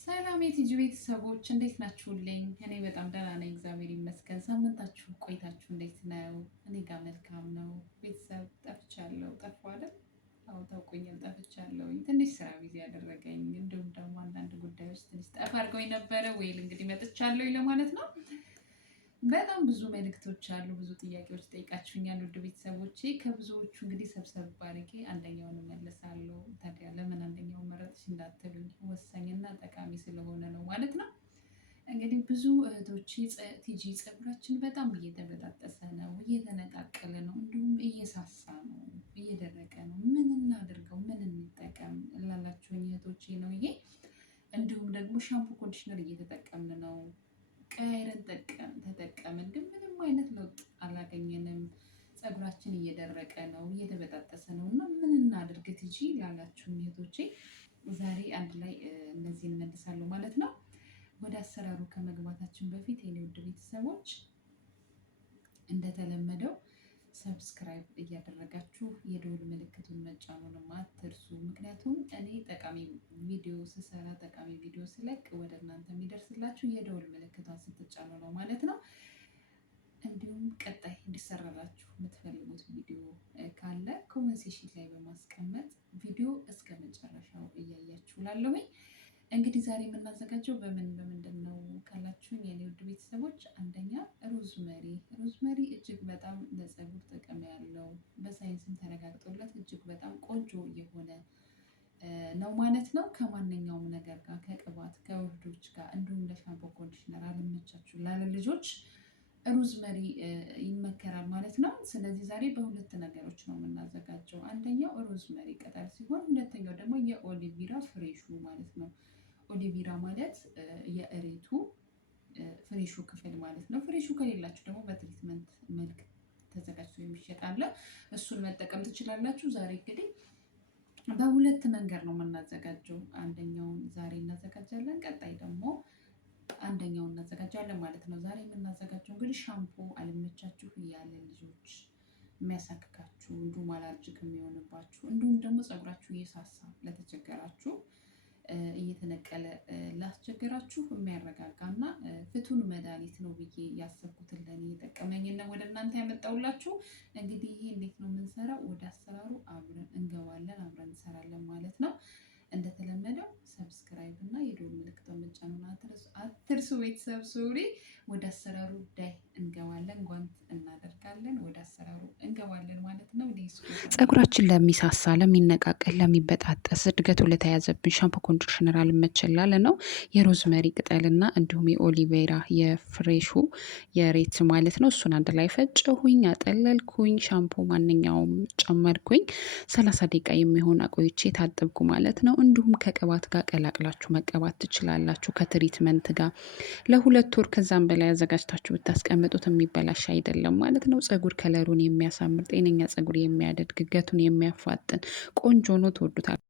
ሰላም የቲጂ ቤተሰቦች እንዴት ናችሁልኝ? እኔ በጣም ደህና ነኝ፣ እግዚአብሔር ይመስገን። ሳምንታችሁ ቆይታችሁ እንዴት ነው? እኔ ጋር መልካም ነው። ቤተሰብ ጠፍቻለሁ። ጠፋ አይደል? አዎ ታውቆኛል፣ ጠፍቻለሁኝ። ትንሽ ስራ ቢዚ ያደረገኝ እንዲሁም ደግሞ አንዳንድ ጉዳዮች ትንሽ ጠፋ አድርገውኝ ነበረ። ወይል እንግዲህ መጥቻለሁኝ ለማለት ነው። በጣም ብዙ መልእክቶች አሉ፣ ብዙ ጥያቄዎች ጠይቃችሁኛል ውድ ቤተሰቦቼ። ከብዙዎቹ እንግዲህ ሰብሰብ አድርጌ አንደኛውን እመልሳለሁ። ታዲያ ለምን አንደኛውን መረጥሽ እንዳትሉኝ ወሳኝና ጠቃሚ ስለሆነ ነው ማለት ነው። እንግዲህ ብዙ እህቶቼ ቲጂ ፀጉራችን በጣም እየተበጣጠሰ ነው፣ እየተነቃቀለ ነው፣ እንዲሁም እየሳሳ ነው፣ እየደረቀ ነው። ምን እናድርገው፣ ምን እንጠቀም ላላችሁኝ እህቶቼ ነው ይሄ። እንዲሁም ደግሞ ሻምፖ ኮንዲሽነር እየተጠቀምን ነው፣ ቀያይረን ተጠቀምን፣ ግን ምንም አይነት ለውጥ አላገኘንም። ፀጉራችን እየደረቀ ነው፣ እየተበጣጠሰ ነው እና ምን እናድርግ ቲጂ ላላችሁ እህቶቼ ዛሬ አንድ ላይ እነዚህን እመልሳለሁ ማለት ነው። ወደ አሰራሩ ከመግባታችን በፊት የኔ ውድ ቤተሰቦች እንደተለመደው ሰብስክራይብ እያደረጋችሁ የደወል ምልክቱን መጫኑንም አትርሱ። ምክንያቱም እኔ ጠቃሚ ቪዲዮ ስሰራ ጠቃሚ ቪዲዮ ስለቅ ወደ እናንተ የሚደርስላችሁ የደወል ምልክቷን ስትጫኑ ነው ማለት ነው። እንዲሁም ቀጣይ እንዲሰራላችሁ የምትፈልጉት ቪዲዮ ካለ ኮመንት ሴክሽን ላይ በማስቀመጥ ቪዲዮ እስከ መጨረሻው እያያችሁ ላለሁኝ። እንግዲህ ዛሬ የምናዘጋጀው በምንድን ነው ካላችሁኝ የኔ ውድ ቤተሰቦች፣ አንደኛ ሮዝመሪ እጅግ በጣም ለፀጉር ጥቅም ያለው በሳይንስም ተረጋግጦለት እጅግ በጣም ቆንጆ የሆነ ነው ማለት ነው። ከማንኛውም ነገር ጋር ከቅባት ከውህዶች ጋር እንዲሁም ለሻምፖ ኮንዲሽነር አልመቻችሁ ላለ ልጆች ሮዝመሪ ይመከራል ማለት ነው። ስለዚህ ዛሬ በሁለት ነገሮች ነው የምናዘጋጀው። አንደኛው ሮዝመሪ ቅጠል ሲሆን ሁለተኛው ደግሞ የኦሊቪራ ፍሬሹ ማለት ነው። ኦሊቪራ ማለት የእሬቱ ፍሬሹ ክፍል ማለት ነው። ፍሬሹ ከሌላችሁ ደግሞ በትሪትመንት መልክ ተዘጋጅቶ የሚሸጥ አለ፣ እሱን መጠቀም ትችላላችሁ። ዛሬ እንግዲህ በሁለት መንገድ ነው የምናዘጋጀው። አንደኛውን ዛሬ እናዘጋጃለን፣ ቀጣይ ደግሞ አንደኛውን እናዘጋጃለን ማለት ነው። ዛሬ የምናዘጋጀው እንግዲህ ሻምፖ አልመቻችሁ ያለ ልጆች፣ የሚያሳክካችሁ፣ እንዲሁም አላርጅክ የሚሆንባችሁ፣ እንዲሁም ደግሞ ፀጉራችሁ እየሳሳ ለተቸገራችሁ፣ እየተነቀለ ላስቸገራችሁ የሚያረጋጋና ፍቱን መድኃኒት ነው ብዬ ያሰብኩትን ለእኔ የጠቀመኝና ወደ እናንተ ያመጣውላችሁ። እንግዲህ ይሄ እንዴት ነው የምንሰራው? ወደ አሰራሩ አብረን እንገባለን፣ አብረን እንሰራለን ማለት ነው። እንደተለመደው ሰብስክራይብ እና የደወል ምልክቱን መጫኑን አትርሱ። ቤተሰብ ሶሪ፣ ወደ አሰራሩ ዳይ እንገባለን። ጓንት እናደርጋለን፣ ወደ አሰራሩ እንገባለን ማለት ነው። ፀጉራችን ለሚሳሳ፣ ለሚነቃቀል፣ ለሚበጣጠስ፣ እድገቱ ለተያዘብን ሻምፖ ኮንዲሽነር አልመችል ላለ ነው የሮዝመሪ ቅጠልና እንዲሁም የኦሊቬራ የፍሬሹ የሬት ማለት ነው። እሱን አንድ ላይ ፈጨሁኝ፣ አጠለልኩኝ፣ ሻምፖ ማንኛውም ጨመርኩኝ። 30 ደቂቃ የሚሆን አቆይቼ ታጠብኩ ማለት ነው። እንዲሁም ከቅባት ጋር ቀላቅላችሁ መቀባት ትችላላችሁ። ከትሪትመንት ጋር ለ2 ወር ከዛም በላይ አዘጋጅታችሁ ብታስቀምጡት የሚበላሽ አይደለም ማለት ነው። ፀጉር ከለሩን የሚያሳምር ጤነኛ ፀጉር የሚያደርግ እድገቱን የሚያፋጥን ቆንጆ ነው። ትወዱታል።